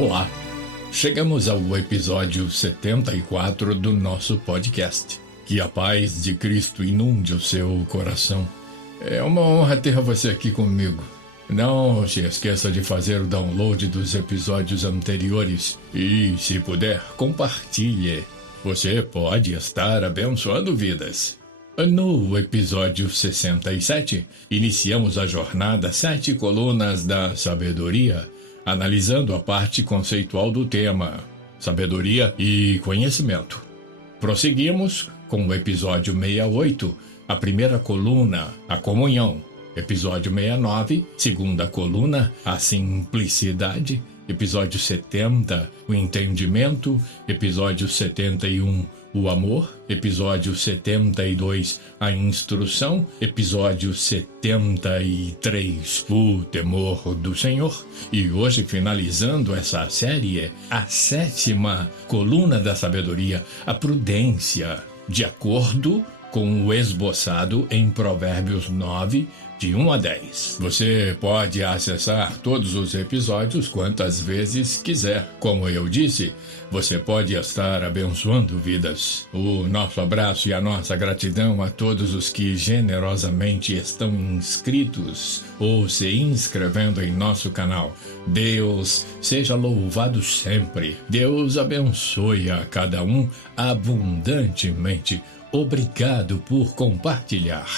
Olá! Chegamos ao episódio 74 do nosso podcast. Que a paz de Cristo inunde o seu coração. É uma honra ter você aqui comigo. Não se esqueça de fazer o download dos episódios anteriores e, se puder, compartilhe. Você pode estar abençoando vidas. No episódio 67, iniciamos a jornada 7 colunas da sabedoria, analisando a parte conceitual do tema, sabedoria e conhecimento. Prosseguimos com o episódio 68, a primeira coluna, a comunhão. Episódio 69, segunda coluna, a simplicidade. Episódio 70, o entendimento. Episódio 71, o amor. Episódio 72, a instrução. Episódio 73, o temor do Senhor. E hoje, finalizando essa série, a sétima coluna da sabedoria, a prudência, de acordo com o esboçado em Provérbios 9, de 1 a 10. Você pode acessar todos os episódios quantas vezes quiser. Como eu disse, você pode estar abençoando vidas. O nosso abraço e a nossa gratidão a todos os que generosamente estão inscritos ou se inscrevendo em nosso canal. Deus seja louvado sempre. Deus abençoe a cada um abundantemente. Obrigado por compartilhar.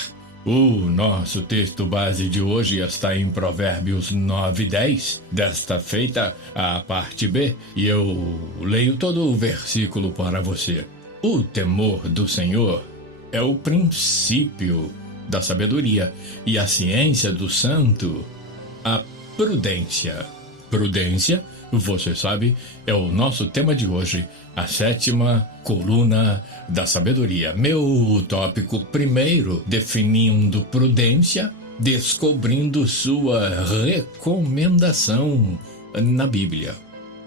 O nosso texto base de hoje está em Provérbios 9:10, desta feita a parte B, e eu leio todo o versículo para você. O temor do Senhor é o princípio da sabedoria e a ciência do santo, a prudência. Prudência, você sabe, é o nosso tema de hoje, a sétima coluna da sabedoria. Meu tópico primeiro, definindo prudência, descobrindo sua recomendação na Bíblia.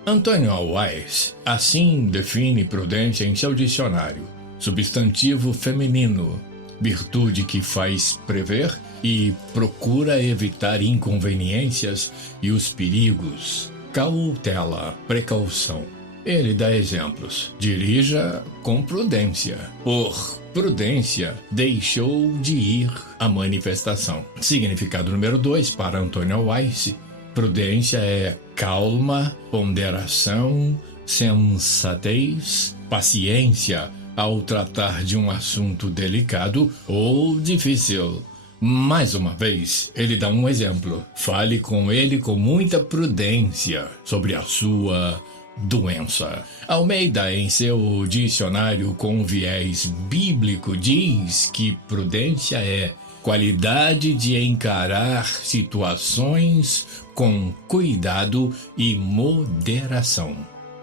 Antonio Wise assim define prudência em seu dicionário: substantivo feminino, virtude que faz prever e procura evitar inconveniências e os perigos. Cautela, precaução. Ele dá exemplos. Dirija com prudência. Por prudência, deixou de ir à manifestação. Significado número 2 para Antonio Wise. Prudência é calma, ponderação, sensatez, paciência ao tratar de um assunto delicado ou difícil. Mais uma vez, ele dá um exemplo. Fale com ele com muita prudência sobre a sua doença. Almeida, em seu dicionário com viés bíblico, diz que prudência é qualidade de encarar situações com cuidado e moderação.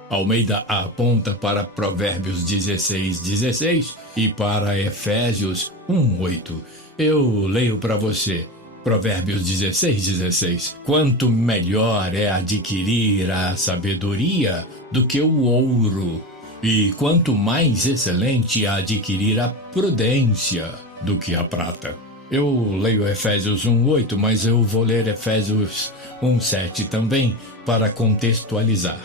Almeida aponta para Provérbios 16:16 e para Efésios 1:8. Eu leio para você. Provérbios 16:16. Quanto melhor é adquirir a sabedoria do que o ouro, e quanto mais excelente é adquirir a prudência do que a prata. Eu leio Efésios 1:8, mas eu vou ler Efésios 1:7 também para contextualizar.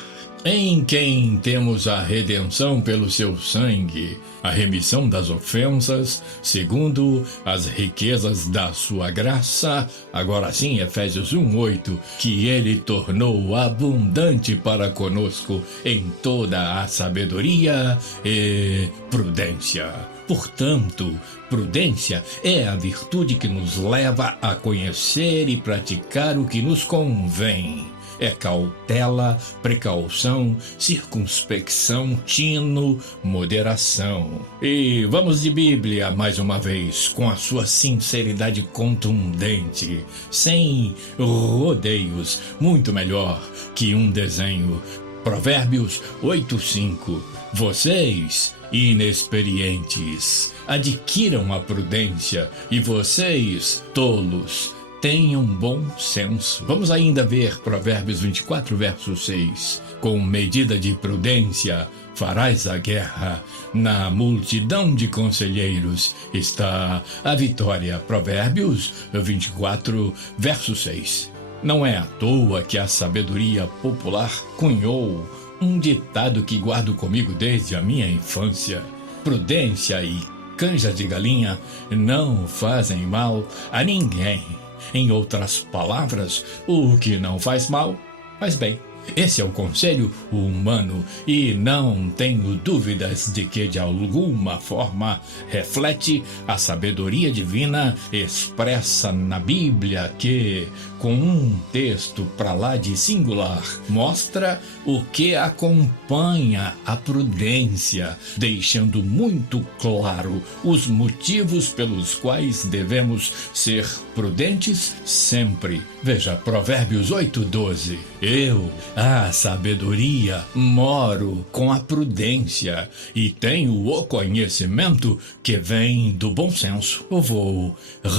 Em quem temos a redenção pelo seu sangue, a remissão das ofensas, segundo as riquezas da sua graça. Agora sim, Efésios 1:8, que ele tornou abundante para conosco em toda a sabedoria e prudência. Portanto, prudência é a virtude que nos leva a conhecer e praticar o que nos convém. É cautela, precaução, circunspecção, tino, moderação. E vamos de Bíblia mais uma vez, com a sua sinceridade contundente, sem rodeios, muito melhor que um desenho. Provérbios 8:5. Vocês, inexperientes, adquiram a prudência, e vocês, tolos, tenham bom senso. Vamos ainda ver Provérbios 24, verso 6. Com medida de prudência farás a guerra, na multidão de conselheiros está a vitória. Provérbios 24, verso 6. Não é à toa que a sabedoria popular cunhou um ditado que guardo comigo desde a minha infância: prudência e canja de galinha não fazem mal a ninguém. Em outras palavras, o que não faz mal, faz bem. Esse é o conselho humano e não tenho dúvidas de que de alguma forma reflete a sabedoria divina expressa na Bíblia, que, com um texto pra lá de singular, mostra o que acompanha a prudência, deixando muito claro os motivos pelos quais devemos ser prudentes sempre. Veja Provérbios 8:12. Eu, a sabedoria, moro com a prudência e tenho o conhecimento que vem do bom senso. Eu vou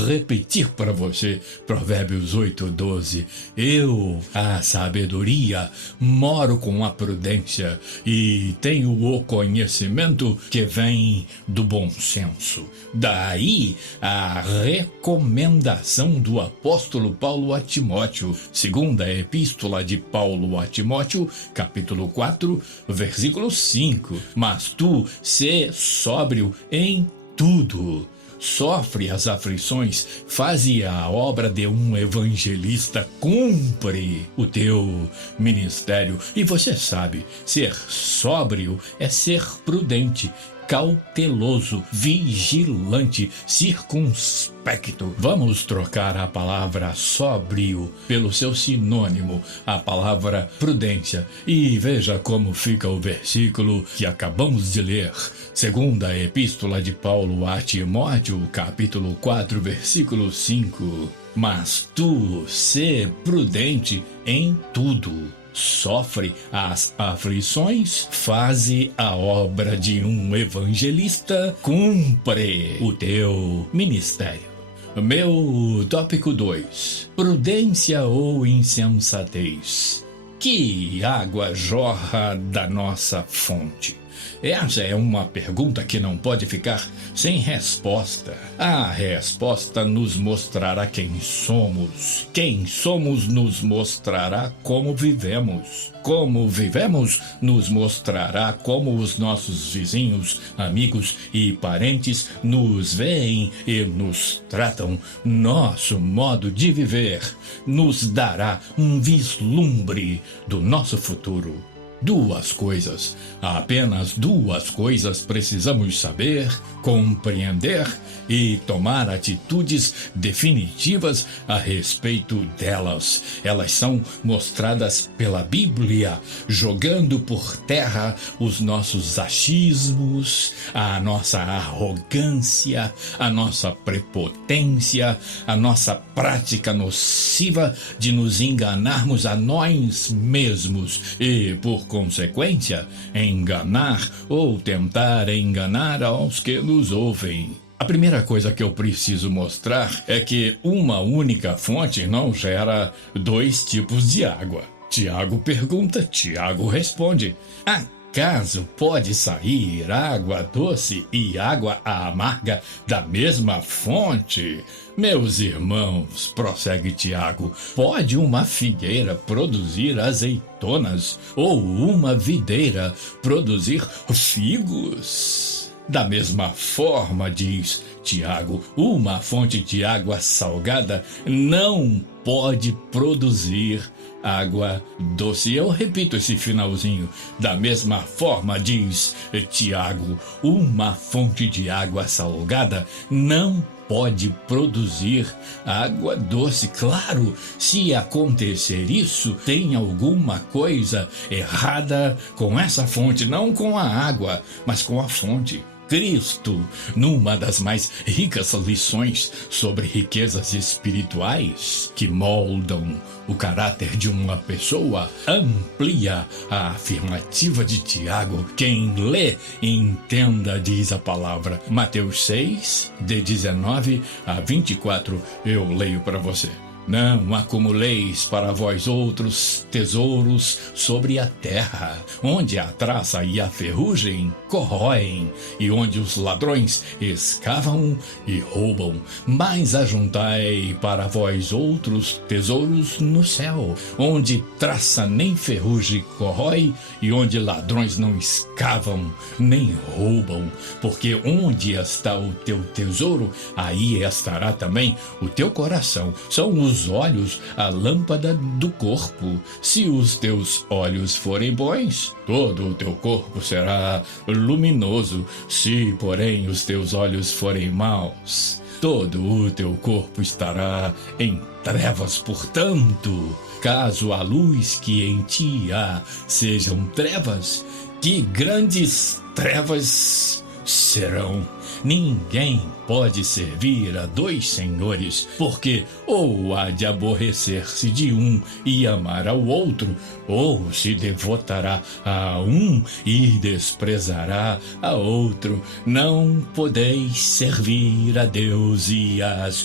repetir para você Provérbios 8:12. Eu, a sabedoria, moro com a prudência e tenho o conhecimento que vem do bom senso. Daí a recomendação do apóstolo Paulo a Timóteo, segunda epístola de Paulo a Timóteo, capítulo 4, versículo 5. Mas tu sê sóbrio em tudo. Sofre as aflições, faze a obra de um evangelista, cumpre o teu ministério. E você sabe, ser sóbrio é ser prudente, cauteloso, vigilante, circunspecto. Vamos trocar a palavra sóbrio pelo seu sinônimo, a palavra prudência. E veja como fica o versículo que acabamos de ler. Segunda epístola de Paulo a Timóteo, capítulo 4, versículo 5. Mas tu sê prudente em tudo. Sofre as aflições, faze a obra de um evangelista, cumpre o teu ministério. Meu tópico 2: prudência ou insensatez? Que água jorra da nossa fonte? Essa é uma pergunta que não pode ficar sem resposta. A resposta nos mostrará quem somos. Quem somos nos mostrará como vivemos. Como vivemos nos mostrará como os nossos vizinhos, amigos e parentes nos veem e nos tratam. Nosso modo de viver nos dará um vislumbre do nosso futuro. Duas coisas, apenas duas coisas precisamos saber, compreender e tomar atitudes definitivas a respeito delas. Elas são mostradas pela Bíblia, jogando por terra os nossos achismos, a nossa arrogância, a nossa prepotência, a nossa prática nociva de nos enganarmos a nós mesmos e, por consequência, enganar ou tentar enganar aos que nos ouvem. A primeira coisa que eu preciso mostrar é que uma única fonte não gera dois tipos de água. Tiago pergunta, Tiago responde. Acaso pode sair água doce e água amarga da mesma fonte? Meus irmãos, prossegue Tiago, pode uma figueira produzir azeitonas ou uma videira produzir figos? Da mesma forma, diz Tiago, uma fonte de água salgada não pode produzir água doce. Eu repito esse finalzinho. Da mesma forma, diz Tiago, uma fonte de água salgada não pode produzir água doce. Claro, se acontecer isso, tem alguma coisa errada com essa fonte, não com a água, mas com a fonte. Cristo, numa das mais ricas lições sobre riquezas espirituais que moldam o caráter de uma pessoa, amplia a afirmativa de Tiago. Quem lê, entenda, diz a palavra. Mateus 6, de 19 a 24, eu leio para você. Não acumuleis para vós outros tesouros sobre a terra, onde a traça e a ferrugem corroem, e onde os ladrões escavam e roubam. Mas ajuntai para vós outros tesouros no céu, onde traça nem ferrugem corrói, e onde ladrões não escavam nem roubam. Porque onde está o teu tesouro, aí estará também o teu coração. São os olhos a lâmpada do corpo. Se os teus olhos forem bons, todo o teu corpo será luminoso. Se, porém, os teus olhos forem maus, todo o teu corpo estará em trevas. Portanto, caso a luz que em ti há sejam trevas, que grandes trevas serão. Ninguém pode servir a dois senhores, porque ou há de aborrecer-se de um e amar ao outro, ou se devotará a um e desprezará a outro. Não podeis servir a Deus e às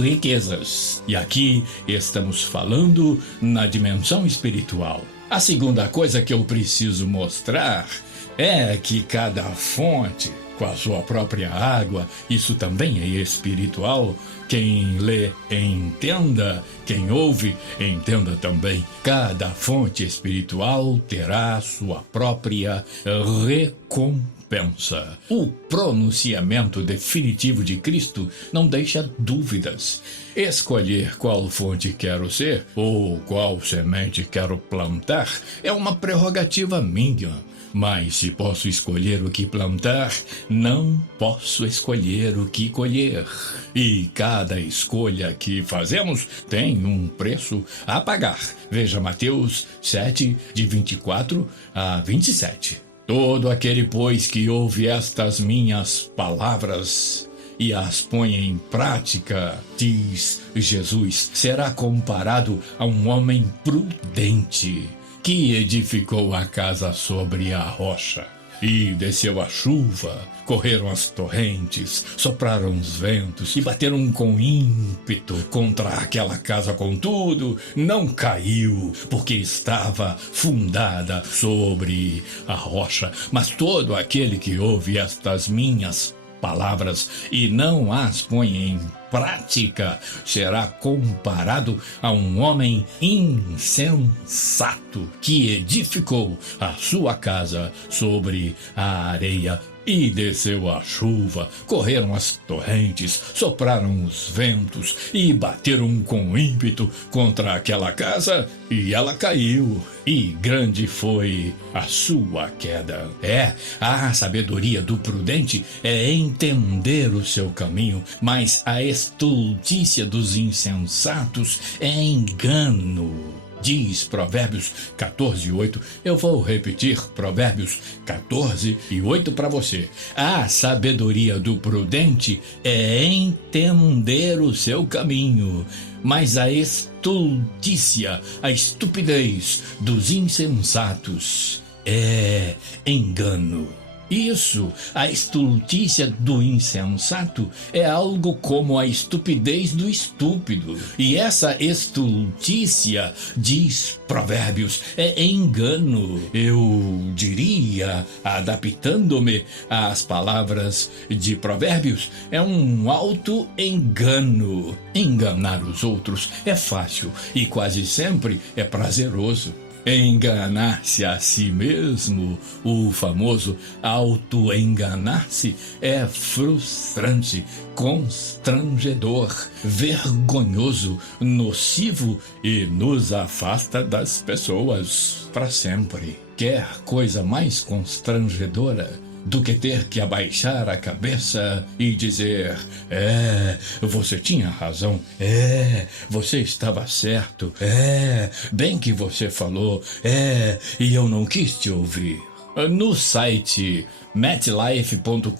riquezas. E aqui estamos falando na dimensão espiritual. A segunda coisa que eu preciso mostrar é que cada fonte, com a sua própria água, isso também é espiritual. Quem lê, entenda. Quem ouve, entenda também. Cada fonte espiritual terá sua própria recompensa. O pronunciamento definitivo de Cristo não deixa dúvidas. Escolher qual fonte quero ser ou qual semente quero plantar é uma prerrogativa minha. Mas se posso escolher o que plantar, não posso escolher o que colher. E cada escolha que fazemos tem um preço a pagar. Veja Mateus 7, de 24 a 27. Todo aquele, pois, que ouve estas minhas palavras e as põe em prática, diz Jesus, será comparado a um homem prudente que edificou a casa sobre a rocha. E desceu a chuva, correram as torrentes, sopraram os ventos e bateram com ímpeto contra aquela casa. Contudo, não caiu, porque estava fundada sobre a rocha. Mas todo aquele que ouve estas minhas palavras e não as põe em prática será comparado a um homem insensato que edificou a sua casa sobre a areia. E desceu a chuva, correram as torrentes, sopraram os ventos e bateram com ímpeto contra aquela casa, e ela caiu, e grande foi a sua queda. A sabedoria do prudente é entender o seu caminho, mas a estultícia dos insensatos é engano. Diz Provérbios 14:8. Eu vou repetir Provérbios 14:8 para você. A sabedoria do prudente é entender o seu caminho, mas a estultícia, a estupidez dos insensatos é engano. Isso, a estultícia do insensato é algo como a estupidez do estúpido. E essa estultícia, diz Provérbios, é engano. Eu diria, adaptando-me às palavras de Provérbios, é um auto-engano. Enganar os outros é fácil e quase sempre é prazeroso. Enganar-se a si mesmo, o famoso auto-enganar-se, é frustrante, constrangedor, vergonhoso, nocivo e nos afasta das pessoas para sempre. Quer coisa mais constrangedora do que ter que abaixar a cabeça e dizer: você tinha razão, você estava certo, bem que você falou, e eu não quis te ouvir. No site metlife.com.br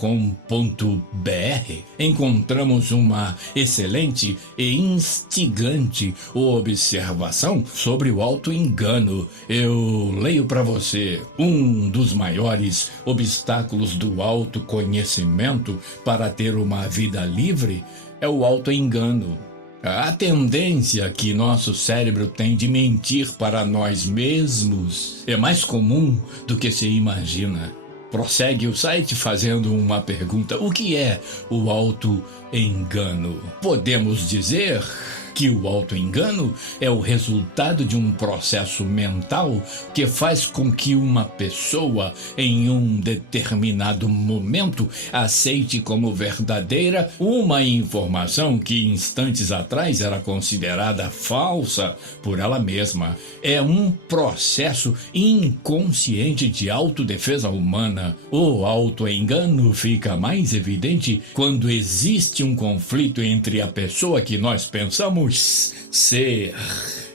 encontramos uma excelente e instigante observação sobre o auto-engano. Eu leio para você: um dos maiores obstáculos do autoconhecimento para ter uma vida livre é o auto-engano. A tendência que nosso cérebro tem de mentir para nós mesmos é mais comum do que se imagina. Prossegue o site fazendo uma pergunta: o que é o auto-engano? Podemos dizer que o auto-engano é o resultado de um processo mental que faz com que uma pessoa, em um determinado momento, aceite como verdadeira uma informação que instantes atrás era considerada falsa por ela mesma. É um processo inconsciente de autodefesa humana. O auto-engano fica mais evidente quando existe um conflito entre a pessoa que nós pensamos ser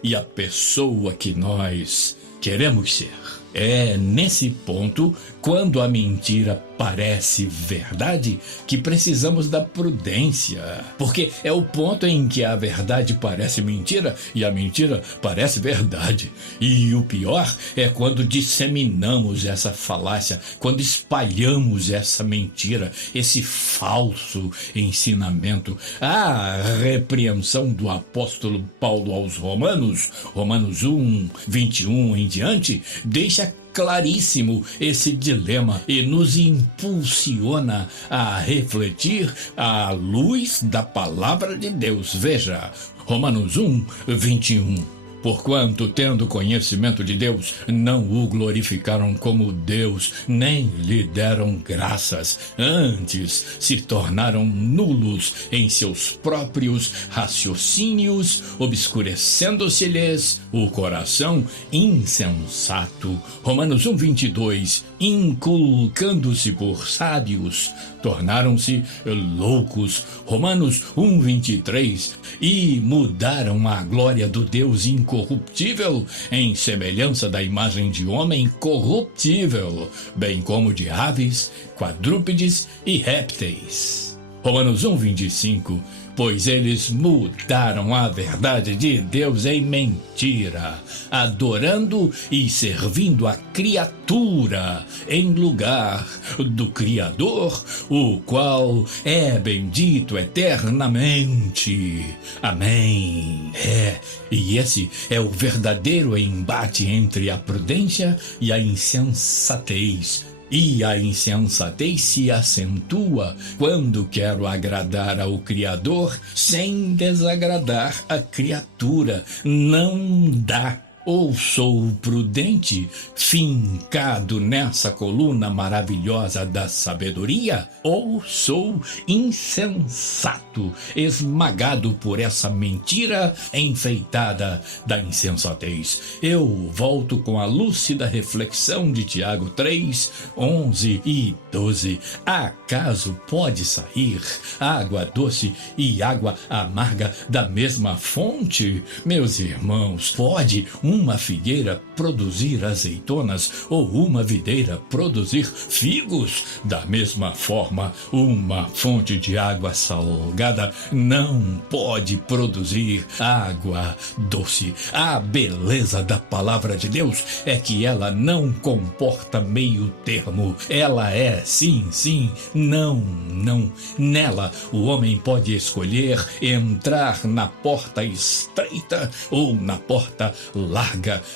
e a pessoa que nós queremos ser. É nesse ponto, quando a mentira parece verdade, que precisamos da prudência. Porque é o ponto em que a verdade parece mentira e a mentira parece verdade. E o pior é quando disseminamos essa falácia, quando espalhamos essa mentira, esse falso ensinamento. A repreensão do apóstolo Paulo aos Romanos, Romanos 1, 21 em diante, deixa claríssimo esse dilema e nos impulsiona a refletir à luz da palavra de Deus. Veja, Romanos 1, 21. Porquanto, tendo conhecimento de Deus, não o glorificaram como Deus, nem lhe deram graças. Antes, se tornaram nulos em seus próprios raciocínios, obscurecendo-se-lhes o coração insensato. Romanos 1, 22. Inculcando-se por sábios, tornaram-se loucos. Romanos 1, 23. E mudaram a glória do Deus incorruptível em semelhança da imagem de homem corruptível, bem como de aves, quadrúpedes e répteis. Romanos 1, 25. Pois eles mudaram a verdade de Deus em mentira, adorando e servindo a criatura em lugar do Criador, o qual é bendito eternamente. Amém. E esse é o verdadeiro embate entre a prudência e a insensatez. E a insensatez se acentua quando quero agradar ao Criador sem desagradar a criatura. Não dá. Ou sou prudente, fincado nessa coluna maravilhosa da sabedoria, ou sou insensato, esmagado por essa mentira enfeitada da insensatez. Eu volto com a lúcida reflexão de Tiago 3, 11 e 12. Acaso pode sair água doce e água amarga da mesma fonte? Meus irmãos, pode uma figueira produzir azeitonas ou uma videira produzir figos? Da mesma forma, uma fonte de água salgada não pode produzir água doce. A beleza da palavra de Deus é que ela não comporta meio termo. Ela é sim, sim, não, não. Nela, o homem pode escolher entrar na porta estreita ou na porta larga,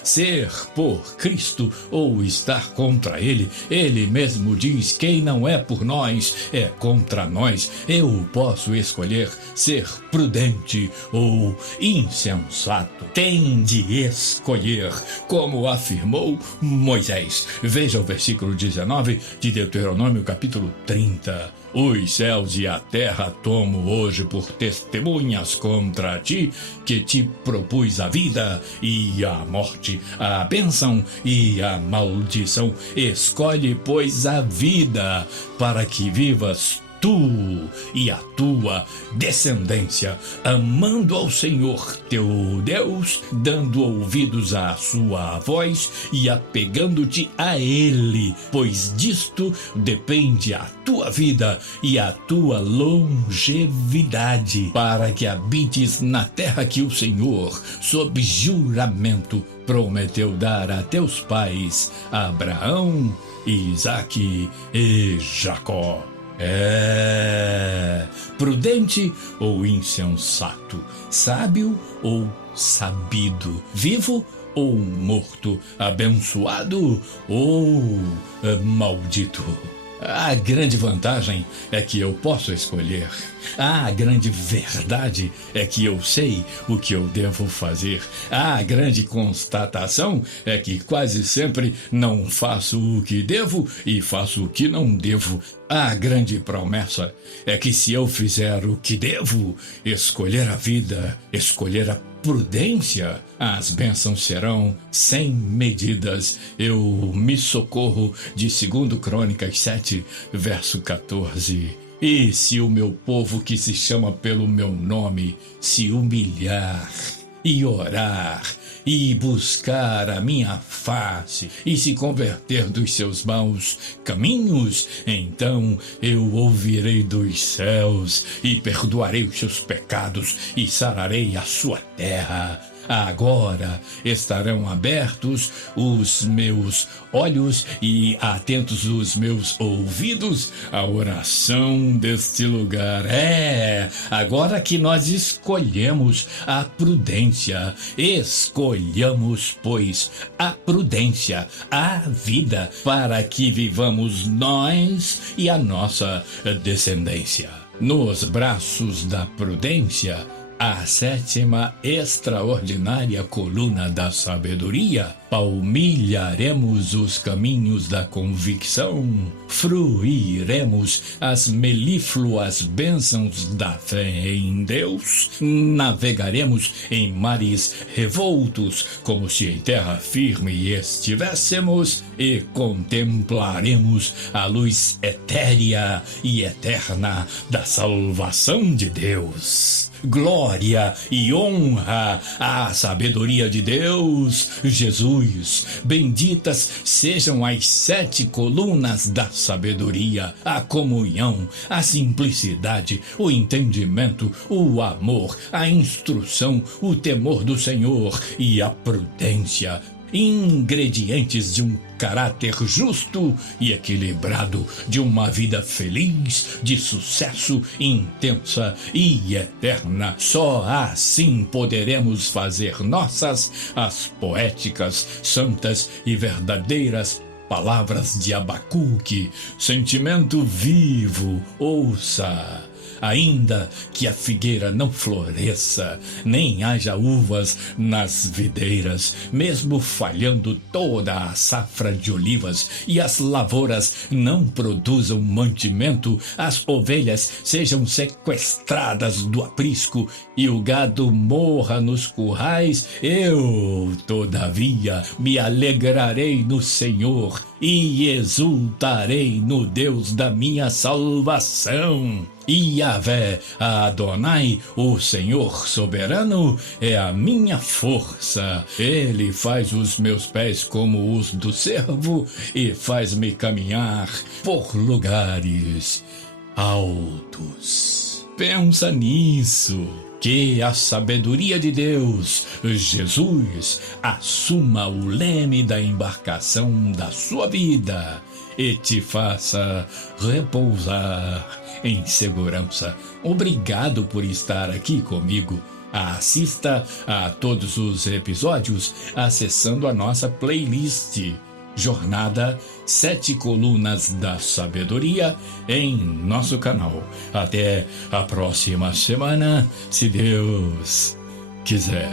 ser por Cristo ou estar contra Ele. Ele mesmo diz: quem não é por nós é contra nós. Eu posso escolher ser prudente ou insensato. Tem de escolher, como afirmou Moisés. Veja o versículo 19 de Deuteronômio capítulo 30. Os céus e a terra tomo hoje por testemunhas contra ti, que te propus a vida e a morte, a bênção e a maldição. Escolhe, pois, a vida, para que vivas tu e a tua descendência, amando ao Senhor teu Deus, dando ouvidos à sua voz e apegando-te a Ele, pois disto depende a tua vida e a tua longevidade, para que habites na terra que o Senhor, sob juramento, prometeu dar a teus pais, Abraão, Isaque e Jacó. Prudente ou insensato, sábio ou sabido, vivo ou morto, abençoado ou maldito. A grande vantagem é que eu posso escolher. A grande verdade é que eu sei o que eu devo fazer. A grande constatação é que quase sempre não faço o que devo e faço o que não devo. A grande promessa é que se eu fizer o que devo, escolher a vida, escolher a prudência, as bênçãos serão sem medidas. Eu me socorro de 2 Crônicas 7, verso 14. E se o meu povo que se chama pelo meu nome se humilhar e orar e buscar a minha face e se converter dos seus maus caminhos, então eu ouvirei dos céus e perdoarei os seus pecados e sararei a sua terra. Agora estarão abertos os meus olhos e atentos os meus ouvidos à oração deste lugar. Agora que nós escolhemos a prudência, escolhamos, pois, a prudência, a vida, para que vivamos nós e a nossa descendência. Nos braços da prudência, a 7ª extraordinária coluna da sabedoria, palmilharemos os caminhos da convicção, fruiremos as melífluas bênçãos da fé em Deus, navegaremos em mares revoltos, como se em terra firme estivéssemos, e contemplaremos a luz etérea e eterna da salvação de Deus. Glória e honra à sabedoria de Deus, Jesus. Benditas sejam as 7 colunas da sabedoria, a comunhão, a simplicidade, o entendimento, o amor, a instrução, o temor do Senhor e a prudência, ingredientes de um caráter justo e equilibrado, de uma vida feliz, de sucesso, intensa e eterna. Só assim poderemos fazer nossas as poéticas, santas e verdadeiras palavras de Abacuque. Sentimento vivo, ouça. Ainda que a figueira não floresça, nem haja uvas nas videiras, mesmo falhando toda a safra de olivas e as lavouras não produzam mantimento, as ovelhas sejam sequestradas do aprisco e o gado morra nos currais, eu, todavia, me alegrarei no Senhor e exultarei no Deus da minha salvação. Yahvé Adonai, o Senhor soberano, é a minha força. Ele faz os meus pés como os do servo e faz-me caminhar por lugares altos. Pensa nisso. Que a sabedoria de Deus, Jesus, assuma o leme da embarcação da sua vida e te faça repousar em segurança. Obrigado por estar aqui comigo. Assista a todos os episódios acessando a nossa playlist Jornada 7 Colunas da Sabedoria em nosso canal. Até a próxima semana, se Deus quiser.